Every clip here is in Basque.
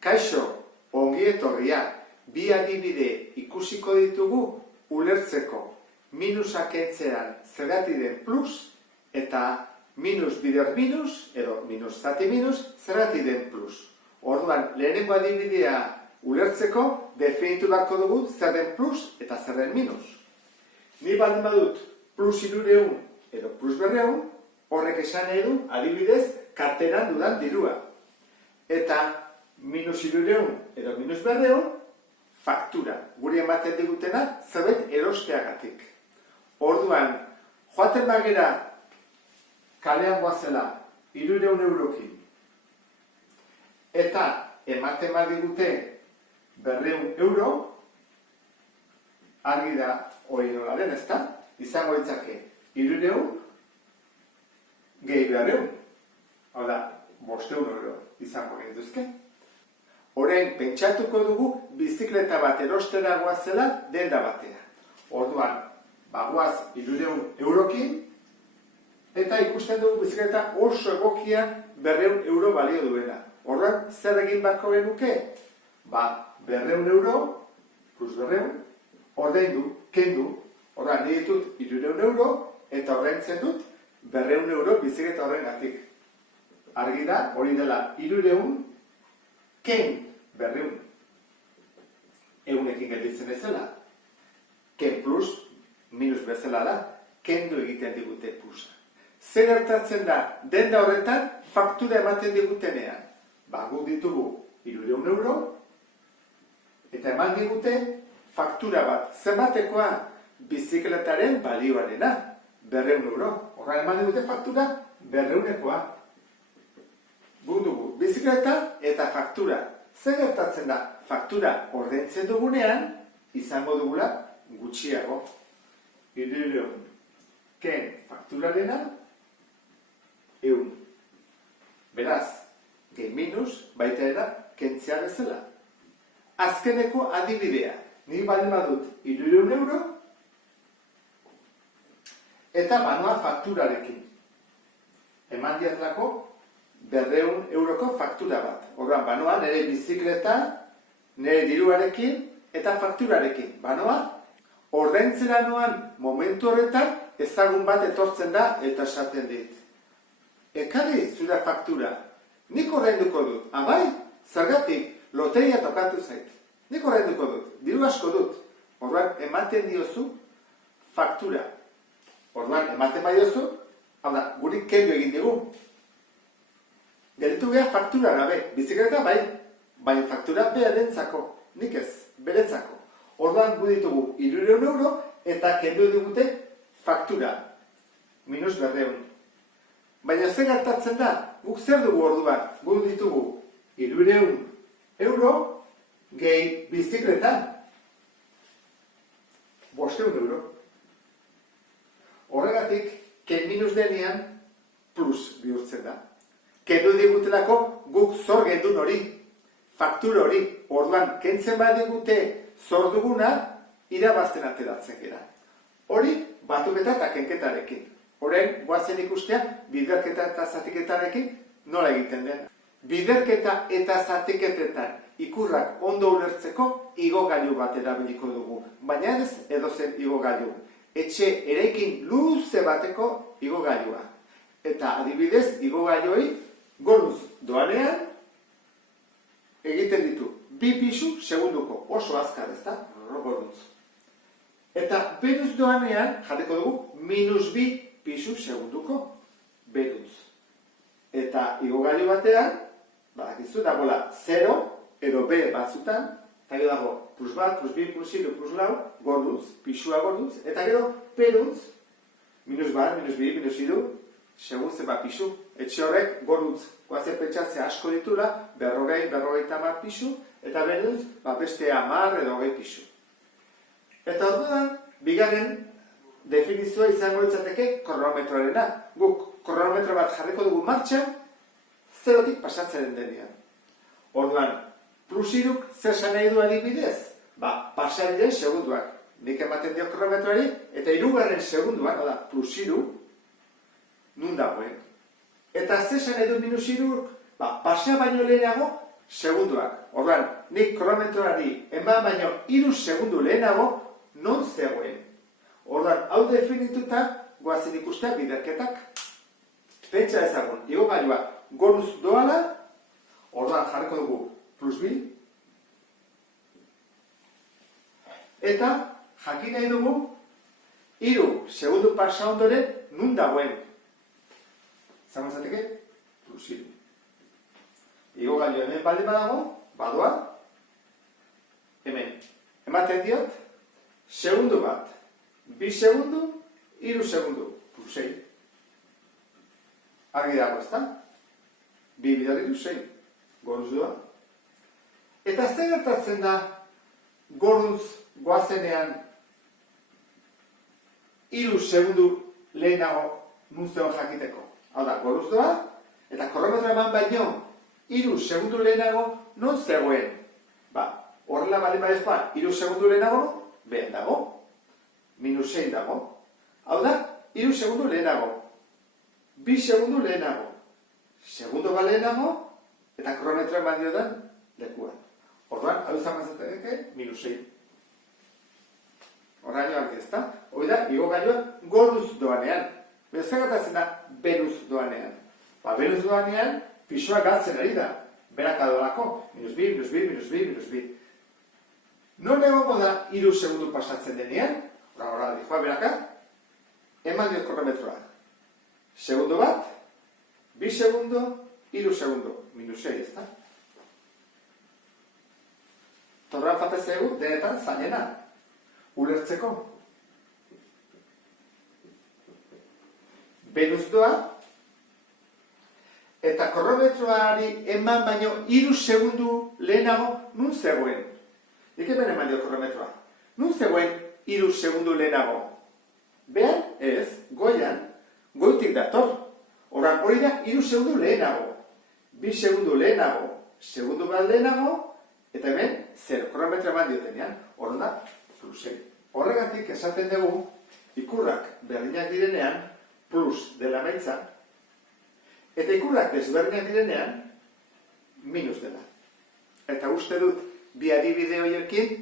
Kaixo, ongi etorria, bi adibide ikusiko ditugu ulertzeko minusa kentzean zergatik den plus eta minus bider minus edo minus zati minus zergatik den plus. Orduan, lehenengo adibidea ulertzeko definitu beharko dugu zer den plus eta zer den minus. Ni baldin badut plus 300 edo plus 200, horrek esan nahi du adibidez karteran dudan dirua. Eta minus 300 edo minus 200 faktura, guri ematen digutena zerbait erosteagatik. Orduan, joaten bagera kalean goazela 300 eurokin eta ematen badigute 200 euro, argi da hori nola den, ezta? Izango ditzake 300 gehi 200. Hau da, 500 euro izango gintuzke. Orain, pentsatuko dugu bizikleta bat erostera goazela denda batea. Orduan, bagoaz 300 eurokin, eta ikusten dugu bizikleta oso egokia 200 euro balio duena. Orduan, zer egin beharko genuke? 200 euro plus 200, ordaindu, kendu. Orduan, ni ditut 300 euro, eta ordaintzen dut 200 euro bizikleta horrengatik. Argi da, hori dela 300, ken 200. Eunekin gelditzen ezela. Ken plus, minus bezala da, kendu egiten digute plusa. Zer gertatzen da, denda horretan faktura ematen digutenean. Guk ditugu 300 euro, eta eman digute faktura bat. Zenbatekoa bizikletaren balioarena, 200 euro. Horra eman digute faktura 200ekoa. Guk dugu bizikleta eta faktura. Zer gertatzen da, faktura ordaintzen dugunean, izango dugula gutxiago. 300 ken fakturarena 100. Beraz, gehi minus baita era kentzea bezala. Azkeneko adibidea, ni baldin badut 300 euro eta banoa fakturarekin. Eman diatlako 200 euroko faktura bat. Orduan, banoa nire bizikleta, nire diruarekin eta fakturarekin. Banoa, ordaintzera noan momentu horretan ezagun bat etortzen da eta esaten dit. Ekarri zure faktura, nik ordainduko dut. Bai, zergatik, loteria tokatu zait. Nik ordainduko dut, diru asko dut. Orduan, ematen diozu faktura. Orduan, ematen badiozu, hau da, guri kendu egin digu. Gelditu geha faktura gabe, bizikleta bai, baina faktura beharentzako, nik ez, beretzako. Orduan gu ditugu 300 euro eta kendu digute faktura, minus 200. Baina zer gertatzen da, guk zer dugu orduan, gu ditugu 300 euro gehi bizikleta, 500 euro. Horregatik, ken minus denean plus bihurtzen da. Kendu digutelako guk zor gendun hori, faktura hori, orduan kentzen badigute zor duguna, irabazten ateratzen gera. Hori, batuketa eta kenketarekin. Orain, goazen ikustea, biderketa eta zatiketarekin nola egiten den. Biderketa eta zatiketetan ikurrak ondo ulertzeko igogailu bat erabiliko dugu. Baina ez edozen igogailu. Etxe eraikin luze bateko igogailua. Eta adibidez, igogailuei goruz doanean egiten ditu 2 pisu segunduko, oso azkar ez da, goruz. Eta beruz doanean jarriko dugu minus 2 pisu segunduko beruz. Eta igogailu batean, badakizu dagoela 0 edo B batzutan, eta gero dago plus bat, plus 2, plus 3, plus 4, goruz, pisua goruz, eta gero beruz, minus bat, minus 2, minus 3, segun zeba pisu. Etxe horrek goruz, goazen pentsatzea asko ditula, 40-50 pisu, eta beruz, beste 10 edo 20 pisu. Eta orduan, bigarren definizioa izango litzateke kronometroarena. Guk kronometro bat jarriko dugu martxan, zerotik pasatzen denean. Orduan, plus 3 zer esan nahi du adibidez? Pasa diren segunduak. Nik ematen dio kronometroari, eta 3. segunduan, plus 3, nun dagoen. Eta zer esan nahi du minus 3? Pasa baino lehenago, segunduak. Orduan, nik kronometroari eman baino 3 segundu lehenago non zegoen. Orduan, hau definituta goazen ikustea biderketak. Pentsa ezagun, igogailua goruz doala, orduan jarriko dugu plus bi, eta jakin nahi dugu 3 segundu pasa ondoren nun dagoen. Zango zateke? Plus 3. Igogailua hemen baldin badago, badoa, hemen. Ematen diot, segundu bat, 2 segundu, 3 segundu, plus 6. Argi dago, ezta? 2 bidar 3, 6. Goruz doa. Eta zer gertatzen da goruz goazenean 3 segundu lehenago nun zegoen jakiteko? Hau da, goruz doa, eta kronometroa eman baino 3 segundu lehenago non zegoen? Horrela baldin badez 3 segundu lehenago, behen dago, minus 6 dago. Hau da, 3 segundu lehenago. 2 segundu lehenago, segundo bat lehenago, eta kronometroa eman diotan lekuan. Orduan, hau izan mazateke, minus 6. Horraino argi ezta? Hoi da, igogailua goruz doanean. Zer gertatzen da beruz doanean? Beruz doanean, pisua galtzen ari da. Beraka doalako, minus 2, minus 2, minus 2, minus 2. Non egongo da 3 segundu pasatzen denean? Horra, dijoa beraka, eman diot kronometroa. Segundo bat, 2 segundo, 3 segundo, minus 6, ezta? Torran fatezegu, denetan zainena, ulertzeko. Beruz doa, eta kronometroari eman baino 3 segundu lehenago nun zegoen. Nik hemen eman dio kronometroa. Nun zegoen 3 segundu lehenago? Behan, ez, goian, goitik dator. Horan hori da 3 segundu lehenago. 2 segundu lehenago, segundu bat lehenago, eta hemen 0, kronometroa eman diotenean, horren da, plus 6. Horregatik esaten dugu, ikurrak berdinak direnean, plus dela emaitza, eta ikurrak desberdinak direnean, minus dela. Eta uste dut, bi adibide horiekin,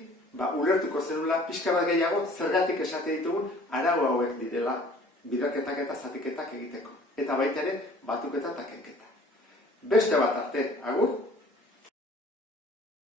ulertuko zenula pixka bat gehiago, zergatik esate ditugun, arau hauek direla, biderketak eta zatiketak egiteko. Eta baita ere, batuketa eta kenketa. Beste bat arte, agur?